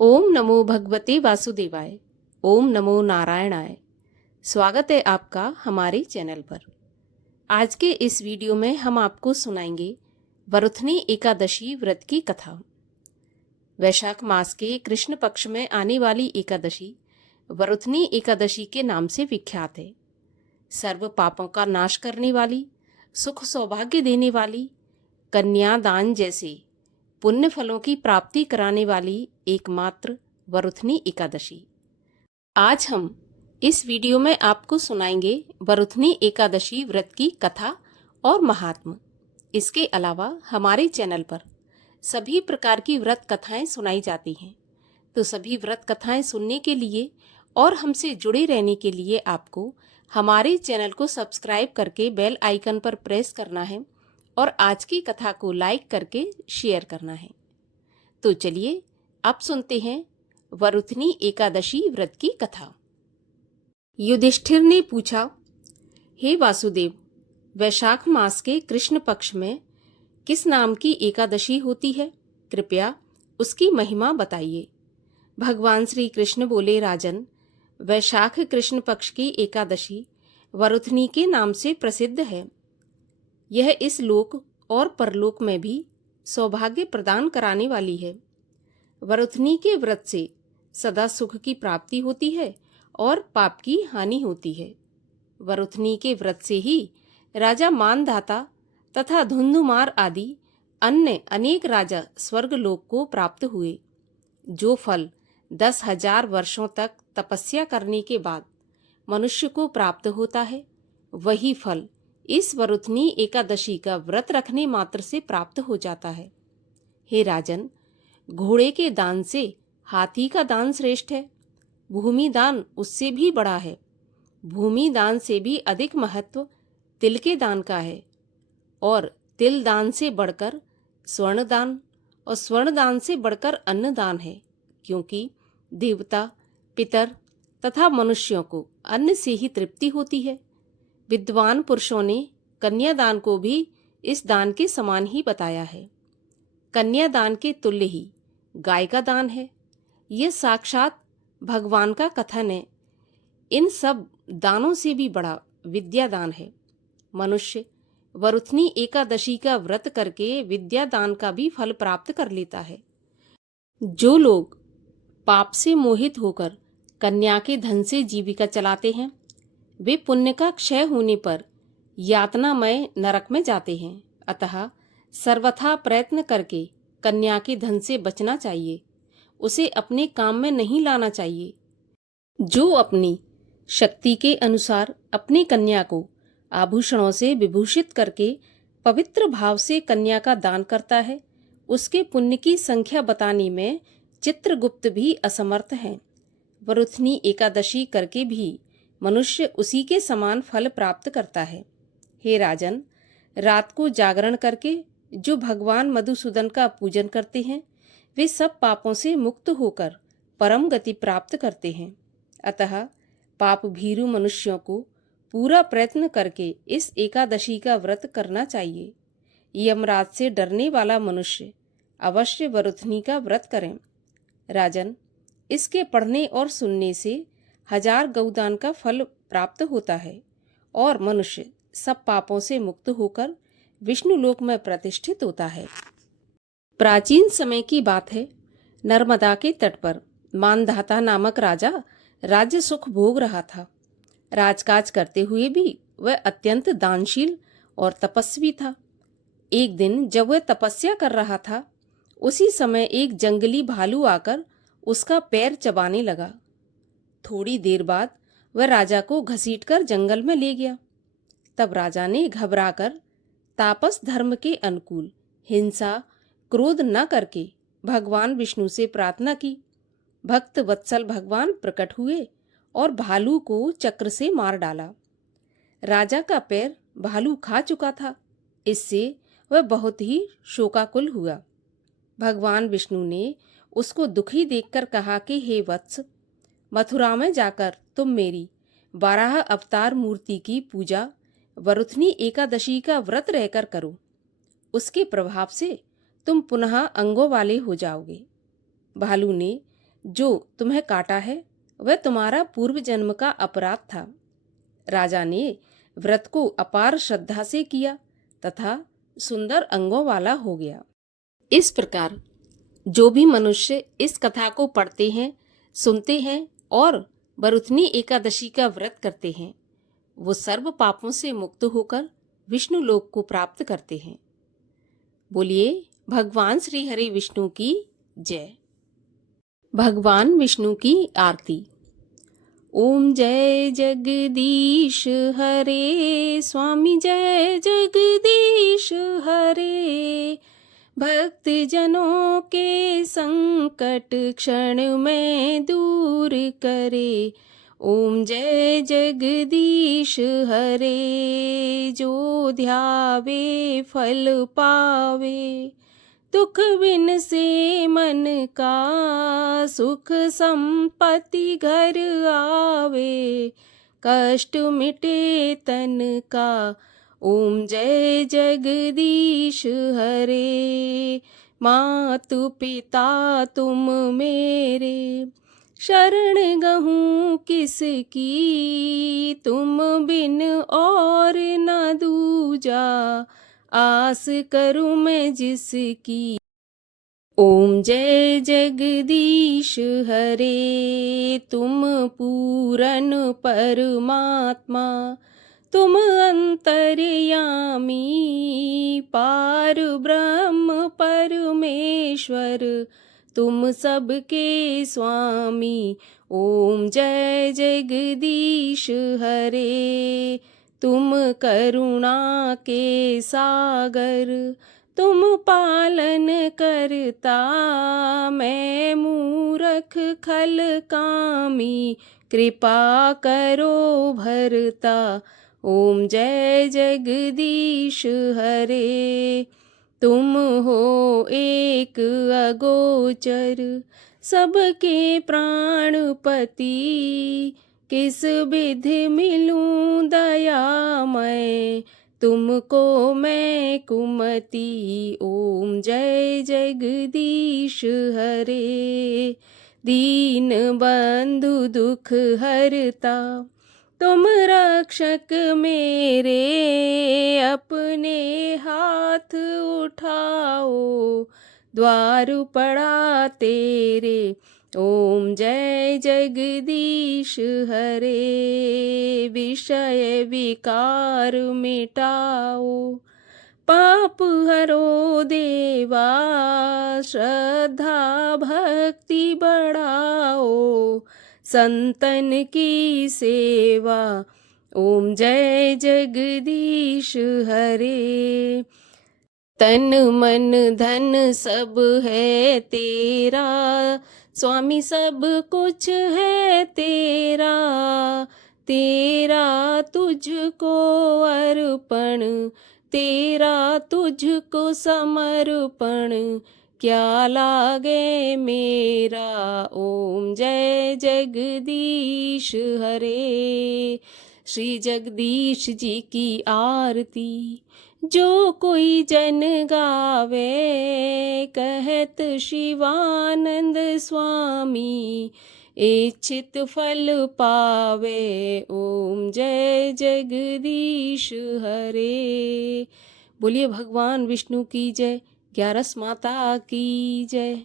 ओम नमो भगवते वासुदेवाय। ओम नमो नारायणाय। स्वागत है आपका हमारे चैनल पर। आज के इस वीडियो में हम आपको सुनाएंगे वरुथनी एकादशी व्रत की कथा। वैशाख मास के कृष्ण पक्ष में आने वाली एकादशी वरुथनी एकादशी के नाम से विख्यात है। सर्व पापों का नाश करने वाली, सुख सौभाग्य देने वाली, कन्यादान जैसे पुण्य फलों की प्राप्ति कराने वाली एकमात्र वरुथनी एकादशी। आज हम इस वीडियो में आपको सुनाएंगे वरुथनी एकादशी व्रत की कथा और महात्म। इसके अलावा हमारे चैनल पर सभी प्रकार की व्रत कथाएं सुनाई जाती हैं, तो सभी व्रत कथाएं सुनने के लिए और हमसे जुड़े रहने के लिए आपको हमारे चैनल को सब्सक्राइब करके बेल आइकन पर प्रेस करना है और आज की कथा को लाइक करके शेयर करना है। तो चलिए अब सुनते हैं वरुथनी एकादशी व्रत की कथा। युधिष्ठिर ने पूछा, हे वासुदेव, वैशाख मास के कृष्ण पक्ष में किस नाम की एकादशी होती है? कृपया उसकी महिमा बताइए। भगवान श्री कृष्ण बोले, राजन, वैशाख कृष्ण पक्ष की एकादशी वरुथनी के नाम से प्रसिद्ध है। यह इस लोक और परलोक में भी सौभाग्य प्रदान कराने वाली है। वरुथनी के व्रत से सदा सुख की प्राप्ति होती है और पाप की हानि होती है। वरुथनी के व्रत से ही राजा मानधाता तथा धुंधुमार आदि अन्य अनेक राजा स्वर्गलोक को प्राप्त हुए। जो फल 10,000 वर्षों तक तपस्या करने के बाद मनुष्य को प्राप्त होता है, वही फल इस वरुथनी एकादशी का व्रत रखने मात्र से प्राप्त हो जाता है। हे राजन, घोड़े के दान से हाथी का दान श्रेष्ठ है। भूमि दान उससे भी बड़ा है। भूमि दान से भी अधिक महत्व तिल के दान का है और तिल दान से बढ़कर स्वर्ण दान और स्वर्ण दान से बढ़कर अन्न दान है, क्योंकि देवता, पितर तथा मनुष्यों को अन्न से ही तृप्ति होती है। विद्वान पुरुषों ने कन्यादान को भी इस दान के समान ही बताया है। कन्यादान के तुल्य ही गाय का दान है। यह साक्षात भगवान का कथन है। इन सब दानों से भी बड़ा विद्या दान है। मनुष्य वरुथनी एकादशी का व्रत करके विद्या दान का भी फल प्राप्त कर लेता है। जो लोग पाप से मोहित होकर कन्या के धन से जीविका चलाते हैं, वे पुण्य का क्षय होने पर यातनामय नरक में जाते हैं। अतः सर्वथा प्रयत्न करके कन्या के धन से बचना चाहिए। उसे अपने काम में नहीं लाना चाहिए। जो अपनी शक्ति के अनुसार अपनी कन्या को आभूषणों से विभूषित करके पवित्र भाव से कन्या का दान करता है, उसके पुण्य की संख्या बताने में चित्रगुप्त भी असमर्थ हैं। वरुथनी एकादशी करके भी मनुष्य उसी के समान फल प्राप्त करता है। हे राजन, रात को जागरण करके जो भगवान मधुसूदन का पूजन करते हैं, वे सब पापों से मुक्त होकर परम गति प्राप्त करते हैं। अतः पाप भीरु मनुष्यों को पूरा प्रयत्न करके इस एकादशी का व्रत करना चाहिए। यमराज से डरने वाला मनुष्य अवश्य वरुथनी का व्रत करें। राजन, इसके पढ़ने और सुनने से 1000 गौदान का फल प्राप्त होता है और मनुष्य सब पापों से मुक्त होकर विष्णु लोक में प्रतिष्ठित होता है। प्राचीन समय की बात है। नर्मदा के तट पर मानधाता नामक राजा राज्य सुख भोग रहा था। राजकाज करते हुए भी वह अत्यंत दानशील और तपस्वी था। एक दिन जब वह तपस्या कर रहा था, उसी समय एक जंगली भालू आकर उसका पैर चबाने लगा। थोड़ी देर बाद वह राजा को घसीटकर जंगल में ले गया। तब राजा ने घबराकर तापस धर्म के अनुकूल हिंसा, क्रोध न करके भगवान विष्णु से प्रार्थना की। भक्त वत्सल भगवान प्रकट हुए और भालू को चक्र से मार डाला। राजा का पैर भालू खा चुका था। इससे वह बहुत ही शोकाकुल हुआ। भगवान विष्णु ने उसको दुखी देखकर कहा कि हे वत्स, मथुरा में जाकर तुम मेरी 12 अवतार मूर्ति की पूजा वरुथनी एकादशी का व्रत रहकर करो। उसके प्रभाव से तुम पुनः अंगों वाले हो जाओगे। भालू ने जो तुम्हें काटा है वह तुम्हारा पूर्व जन्म का अपराध था। राजा ने व्रत को अपार श्रद्धा से किया तथा सुंदर अंगों वाला हो गया। इस प्रकार जो भी मनुष्य इस कथा को पढ़ते हैं, सुनते हैं और वरुथनी एकादशी का व्रत करते हैं, वो सर्व पापों से मुक्त होकर विष्णु लोक को प्राप्त करते हैं। बोलिए भगवान श्री हरि विष्णु की जय। भगवान विष्णु की आरती। ओम जय जगदीश हरे, स्वामी जय जगदीश हरे। भक्त जनों के संकट क्षण में दूर करे। ओम जय जगदीश हरे, जो ध्यावे फल पावे। दुख बिन से मन का सुख संपत्ति घर आवे। कष्ट मिटे तन का। ओम जय जगदीश हरे। मातु पिता तुम मेरे, शरण गहूँ किसकी। तुम बिन और न दूजा, आस करूँ मैं जिसकी। ओम जय जगदीश हरे, तुम पूरन परमात्मा। तुम अंतर्यामी, पार ब्रह्म परमेश्वर। तुम सबके स्वामी। ओम जय जगदीश हरे, तुम करुणा के सागर। तुम पालन करता, मैं मूरख खल कामी। कृपा करो भरता। ओम जय जगदीश हरे, तुम हो एक अगोचर। सबके प्राणपति, किस विधि मिलूं दयामय। तुमको मैं कुमति। ओम जय जगदीश हरे, दीन बंधु दुख हरता। तुम रक्षक मेरे, अपने हाथ उठाओ। द्वार पड़ा तेरे। ओम जय जगदीश हरे, विषय विकार मिटाओ। पाप हरो देवा, श्रद्धा भक्ति बढ़ाओ। संतन की सेवा। ओम जय जगदीश हरे, तन मन धन सब है तेरा। स्वामी सब कुछ है तेरा। तेरा तुझको अर्पण, तेरा तुझको समर्पण। क्या लागे मेरा। ओम जय जगदीश हरे, श्री जगदीश जी की आरती। जो कोई जन गावे, कहत शिवानंद स्वामी। इच्छित फल पावे। ओम जय जगदीश हरे। बोलिए भगवान विष्णु की जय, ग्यारस माता की जय।